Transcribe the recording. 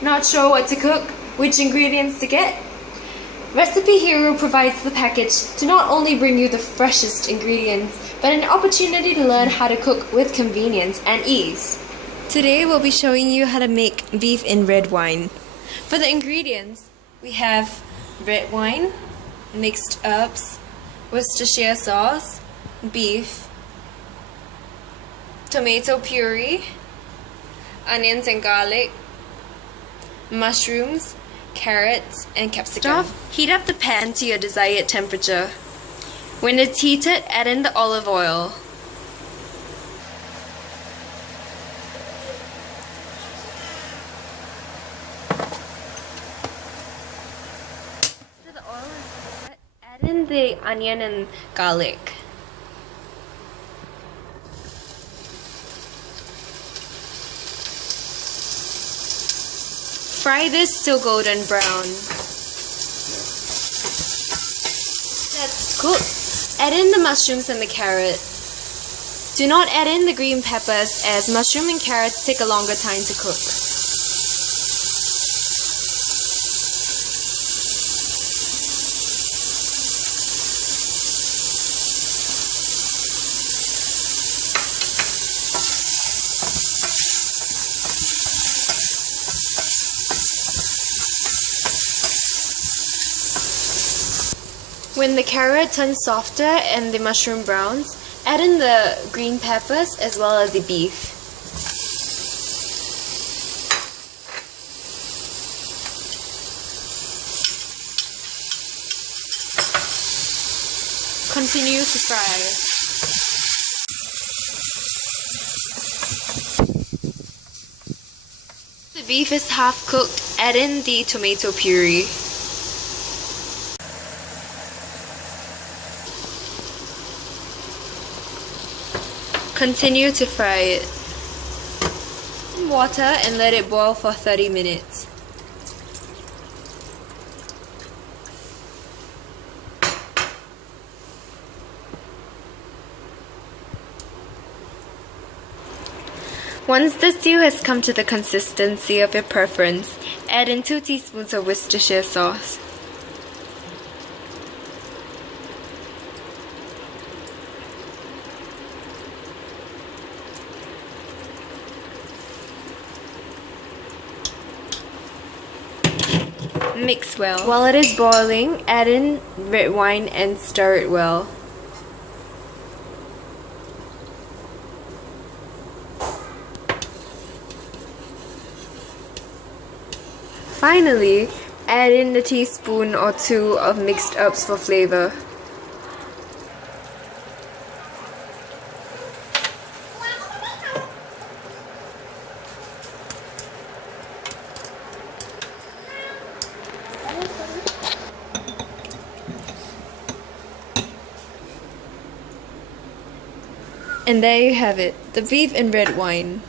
Not sure what to cook? Which ingredients to get? Recipe Hero provides the package to not only bring you the freshest ingredients, but an opportunity to learn how to cook with convenience and ease. Today we'll be showing you how to make beef in red wine. For the ingredients, we have red wine, mixed herbs, Worcestershire sauce, beef, tomato puree, onions and garlic, mushrooms, carrots, and capsicum. Heat up the pan to your desired temperature. When it's heated, add in the olive oil. After the oil is hot, add in the onion and garlic. Fry this till golden brown. That's cooked. Add in the mushrooms and the carrot. Do not add in the green peppers as mushroom and carrots take a longer time to cook. When the carrot turns softer and the mushroom browns, add in the green peppers as well as the beef. Continue to fry. The beef is half cooked, add in the tomato puree. Continue to fry it. Water and let it boil for 30 minutes. Once the stew has come to the consistency of your preference, add in 2 teaspoons of Worcestershire sauce. Mix well. While it is boiling, add in red wine and stir it well. Finally, add in a teaspoon or 2 of mixed herbs for flavor. And there you have it, the beef in red wine.